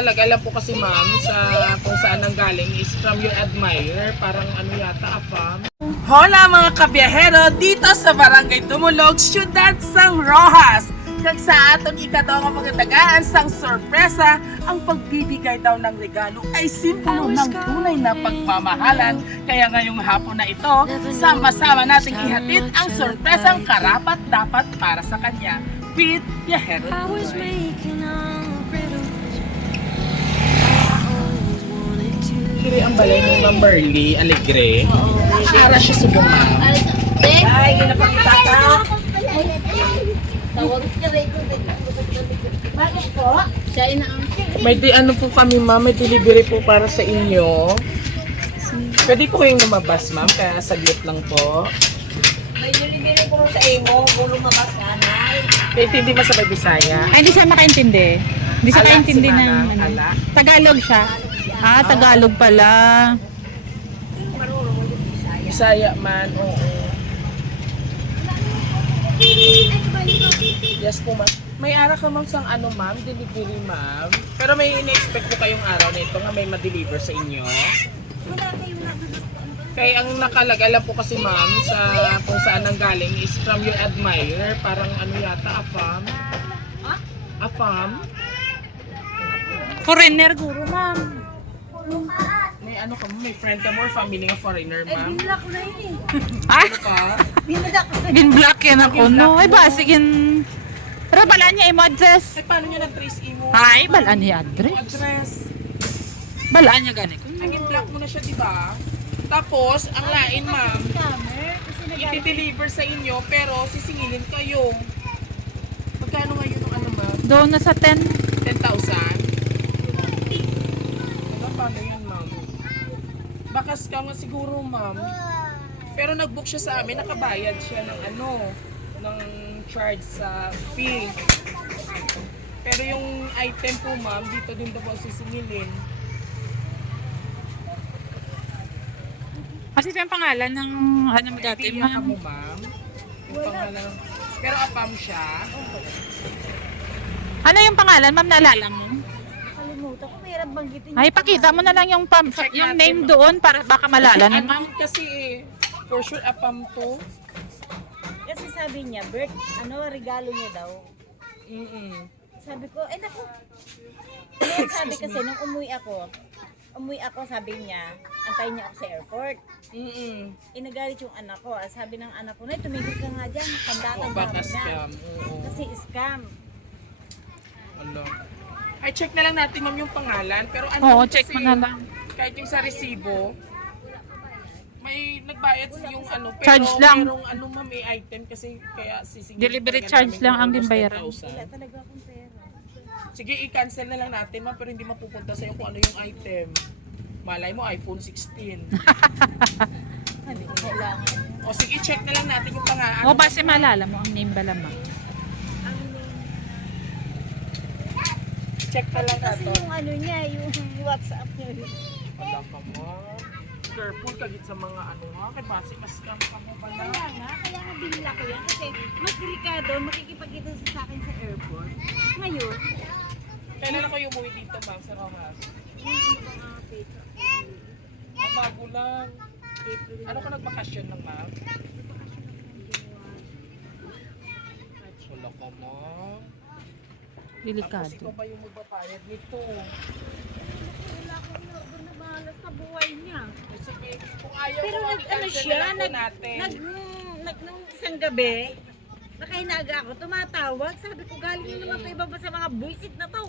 nakalagay lang po kasi ma'am sa kung saan ang galing is from your admirer. Parang ano yata, afam. Hola mga kabiyahero! Dito sa Barangay Dumulog, Ciudad San Rojas! Kag sa aton ikadaw nga magatagaan sang sorpresa, ang pagbibigay daw ng regalo ay simbolo ng tunay na pagmamahalan. Kaya ngayong hapon na ito, sama-sama nating ihatid ang sorpresang karapat-dapat para sa kanya. With Yahero Tuloy. Kiri ang balay ng Ma'am Merly Alegre. Para siya subong ma'am. Ay, ginapakita ka. Bakit po? Siya inaang. May ano po kami ma'am, may delivery po para sa inyo. Pwede po kayong lumabas ma'am, kaya saglit lang po. May delivery po sa imo, gulong mabas nanay. Kaya hindi masabay Bisaya. Ay, hindi siya makaintindi. Hindi siya Ala, kaintindi si ng Manang, ano. ala. Tagalog siya. Ah, Tagalog pala. Bisaya man, oo. Yes po ma'am. May araw ka ma'am sang ano ma'am, delivery ma'am. Pero may in-expect po kayong araw na ito nga may ma-deliver sa inyo. Kaya ang nakalagay lang po kasi ma'am sa kung saan ang galing is from your admirer. Parang ano yata, afam. Afam. Foreigner guro, ma'am. May ano ka mo, may friend ka mo or family nga foreigner ma'am. Binlock na yun Ah, Ano ka? Binlock na. ginblock yan ako, no? Ay, ba, sige. Pero balaan niya imo address. Ay, paano niya na-trace imo? Ay, balaan niya address. Address. Balaan niya ganit. Ang in-block mo na siya, di ba? Tapos, ang lain ma'am, i-deliver sa inyo pero sisingilin kayo. Magkano ngayon ang ano ma'am? Doon na sa 10. 10,000? Ano, paano yun ma'am? Baka scam nga siguro ma'am. Pero nag-book siya sa amin, nakabayad siya ng ano, ng charge sa fee. Pero yung item po ma'am, dito din daw sisingilin. Kasi ito yung pangalan ng ano mo dati, Pili ka ma'am. mo ma'am. Yung pangalan. Pero apam siya. Ano yung pangalan, ma'am? Naalala mo? Nakalimutan ko, mahirap banggitin. Ay, pakita mo na lang yung, yung name doon para baka malala ni ma'am. Apam kasi for sure apam to. Kasi sabi niya, Bert, ano, regalo niya daw. Sabi ko, eh naku. Sabi kasi, nung umuwi ako, sabi niya, antayin niya ako sa airport. Inagalit yung anak ko. Sabi ng anak ko, Nay, tumigil ka nga dyan. O Tandaan baka na. scam. Oo. Kasi scam. Ano. Ay, check na lang natin ma'am yung pangalan. Pero ano Oo, kasi, check mo na lang. kahit yung sa resibo, may nagbayad yung ano. Pero Charge lang. merong ano ma'am, may item kasi kaya sisingilin. Delivery pa rin charge namin lang ng ang almost binayaran. 10,000. Wala talaga akong pera. Sige, i-cancel na lang natin ma'am, pero hindi mapupunta sa'yo kung ano yung item. Malay mo, iPhone 16. Hindi ko kailangan. O sige, check na lang natin yung pangalan. O, base malala mo ang name bala, ma'am. Check na lang Kasi natin. yung ano niya, yung WhatsApp niya. Wala ka mo. Careful ka sa mga ano ha. Kay base, mas scam ka mo pala. Kaya nga binila ko yan. Kasi mas delikado, makikipagkita sa akin sa airport. Ngayon, Kailan na kayo umuwi dito ma'am sa Rojas? yung mga page. Bago lang. Ano ka nagbakasyon lang ma'am? Wala ka mo. Tapos Delikado. ikaw ba yung magpapayad nito? Wala akong na mahalas sa buhay niya. Sige, kung ayaw Pero mo, ano i-cancel siya, na lang po natin. nung isang gabi, nakahinaga ako, tumatawag. Sabi ko, galing naman ito iba ba sa mga buisit na to?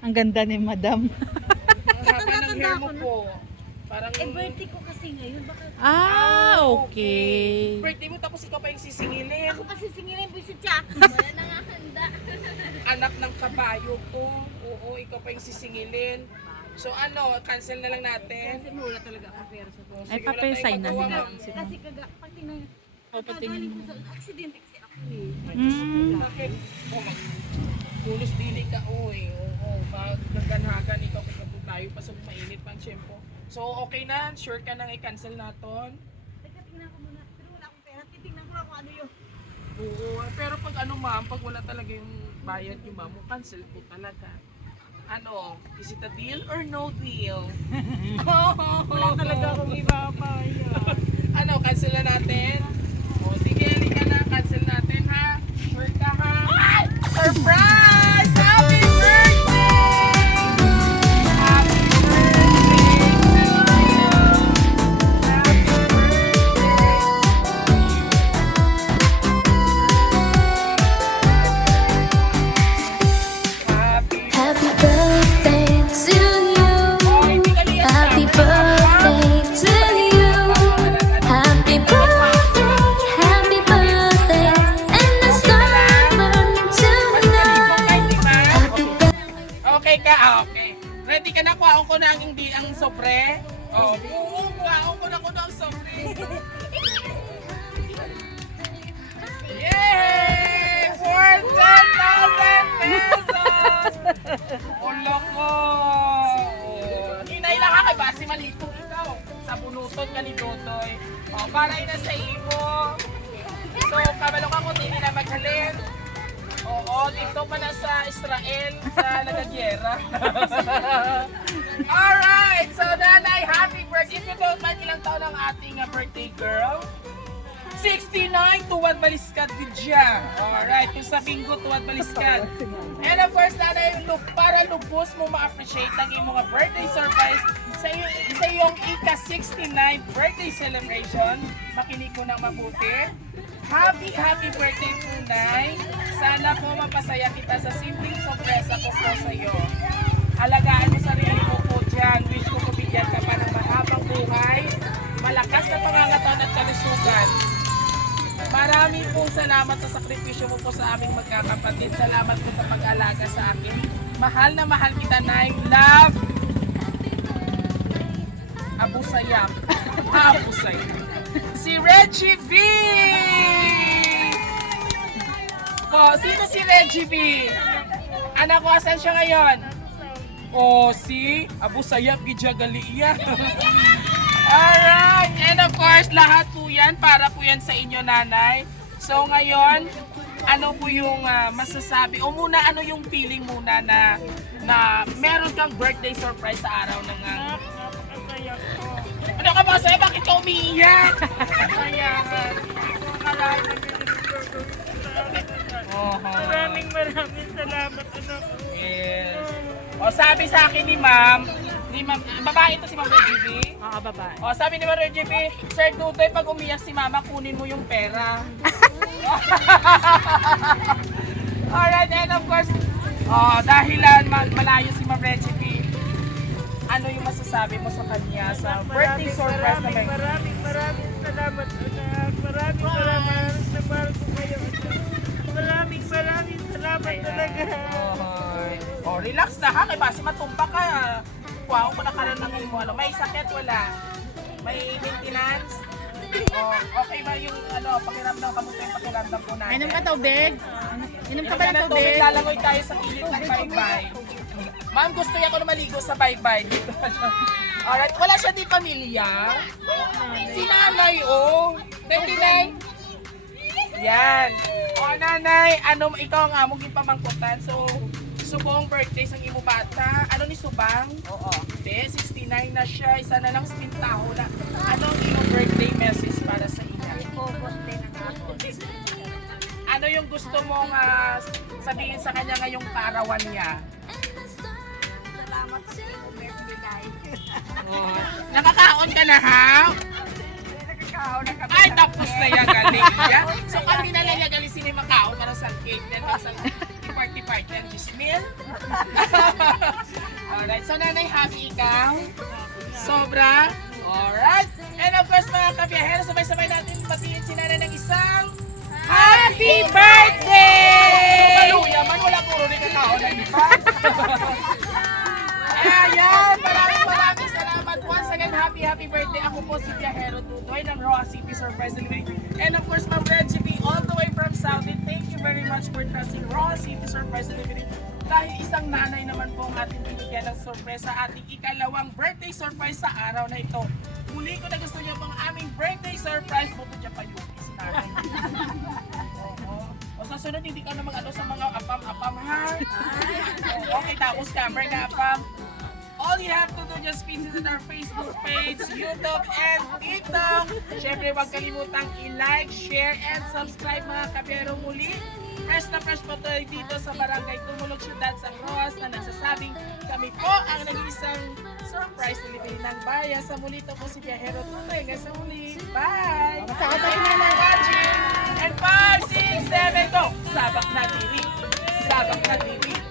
Ang ganda ni madam. Ang haba ng hair mo Tanda-tanda po. Parang Eh, birthday ko kasi ngayon. Baka Ah, okay. birthday mo tapos ikaw pa yung sisingilin. ako kasi singilin buisit siya. Wala na nga handa. Anak ng kabayo to. Oo, ikaw pa yung sisingilin. So ano, cancel na lang natin. Kasi wala talaga ako pera sa buhay. Ay, Sige, wala papesay tayong na magawa, nila. ma'am. Kasi pati na, pati galing na- ko sa aksidente kasi ako eh. Bakit? Oh, pulos dili ka, oy. Oo, magdaganhagan ikaw kung tayo pa sa mainit pang tiyempo. So, okay na? Sure ka nang i-cancel natin? Nagkatingnan ko muna. Pero wala akong pera. Titingnan ko lang kung ano yun. Oo, pero pag ano ma'am, pag wala talaga yung bayad yung ma'am, cancel po talaga. Ano? Is it a deal or no deal? Wala talaga akong ipapaya. Ano, cancel na natin? O, sige, halika na. Cancel natin, ha? Work ka, ha? Ay! Surprise! Happy birthday! Happy birthday to you! Happy birthday! Happy birthday to you. Oh, hindi ka liyan Happy na. birthday to you. Happy birthday, and the star burning tonight. Happy birthday. Okay ka? Okay. Ready ka na? Kuhaon ko na ang hindi ang sobre? Oo, kuhaon ko na ang sobre. Yay! 4,000 pesos! Ulo ko! Hinay lang ka kay Basi Malitong ikaw. Sa bunuton ka ni Totoy. O, para na sa imo. So, kabalo ka kung hindi na maghalin. Oo, dito pa na sa Israel, sa nagagyera. Alright, so nanay, happy birthday. If you don't mind, ilang taon ang ating birthday girl? 69, tuwad baliskad vidya. Alright, kung sa bingo, tuwad baliskad. And of course, nanay, para lubos mo ma-appreciate ang iyong birthday surprise sa iyong ika-69 birthday celebration, makinig mo ng mabuti. Happy birthday tunay. Sana po mapasaya kita sa simpleng sorpresa ko po sa iyo. Alagaan mo sarili mo po dyan. Wish ko bigyan ka pa ng mahabang buhay, malakas na pangangataon at kalusugan. Maraming pong salamat sa sakripisyo mo po sa aming magkakapatid. Salamat po sa pag-alaga sa akin. Mahal na mahal kita, Nay. Love! Abu Sayyaf. Abu Sayyaf. Si Reggie V! Po, sino si Reggie V? Anak ko, asan siya ngayon? O, si Abu Sayyaf Gijagali iya. Alright, and of course, lahat po yan, para po yan sa inyo, nanay. So ngayon, ano po yung masasabi, o muna, ano yung feeling muna na meron kang birthday surprise sa araw ng Napakasaya ko. ano ka ba sa'yo? Bakit ka umiiyak? Kaya nga, makalain na Maraming salamat, anak. Yes. O sabi sa akin ni ma'am, babae ito si Ma'am Reggie B? Oo, babae. O sabi ni Ma'am Reggie B, Sir Dudoy, pag umiyak si mama, kunin mo yung pera. Alright, and of course, dahilan malayo si Ma'am Reggie B, ano yung masasabi mo sa kanya sa birthday surprise na may... Maraming salamat, anak. Maraming salamat na mahal ko kayo, anak. Maraming salamat talaga. Oh, relax na ha, kay basi matumba ka. Wow, kung nakaroon ng imo, ano, may sakit wala? May maintenance? Oh, okay ba yung pakiramdam, kamusta yung pakiramdam po natin? Inom ka tubig? Inom ka ba ng tubig? tubig? Lalangoy tayo sa kilid ng baybay. Ma'am, gusto niya ko na maligo sa baybay. Alright, wala siya di pamilya? Si nanay, oh. 99? Yan. O nanay, ikaw ang among gipamangkutan. So, subong birthday sa imo bata. Ano ni Subang? Oo. Hindi, 69 na siya. Isa na lang spintaho na. Ano ang iyong birthday message para sa iya? Ano yung gusto mong sabihin sa kanya ngayong kaarawan niya? Salamat sa iyo, birthday guys. Oh. Nakakaon ka na, ha? Ay, tapos na yan galing. Yeah? So, kami na lang yan galing sini makaon para sa cake. Then, sa party-party ang gismil. Alright, so nanay, happy ikaw? Sobra? Alright. And of course, mga kabiyahero, sabay-sabay natin batiin si nanay ng isang Happy Birthday! Maluya man, wala puro rin kakaon na iba. Ayan, maraming salamat. Once again, happy birthday. Ako po si Biyahero Dudoy ng Roa City Surprise Delivery. And of course, Ma'am Reggie B, all the way from Saudi. Thank you very much for trusting Roa City Surprise Delivery. Dahil isang nanay naman po ang ating binigyan ng surprise sa ating ikalawang birthday surprise sa araw na ito. Muli ko na gusto niyo pang aming birthday surprise. Buto dyan pa yung si nanay. O O sa sunod, hindi ka na mag-ano sa mga apam-apam, ha? Okay, tapos camera na apam. All you have to do, just visit our Facebook page, YouTube, and TikTok. Siyempre, huwag kalimutang i-like, share, and subscribe mga kabiyero muli. Fresh na fresh po tayo dito sa Barangay Tumulog, Ciudad San Rojas na nagsasabing kami po ang nag-isang surprise delivery ng bayan. Sa muli ito po si Biyahero Tunay. Hanggang sa muli. Bye! Thank you for watching! And 5, 6, 7, go! Sabak na diri! Sabak na diri!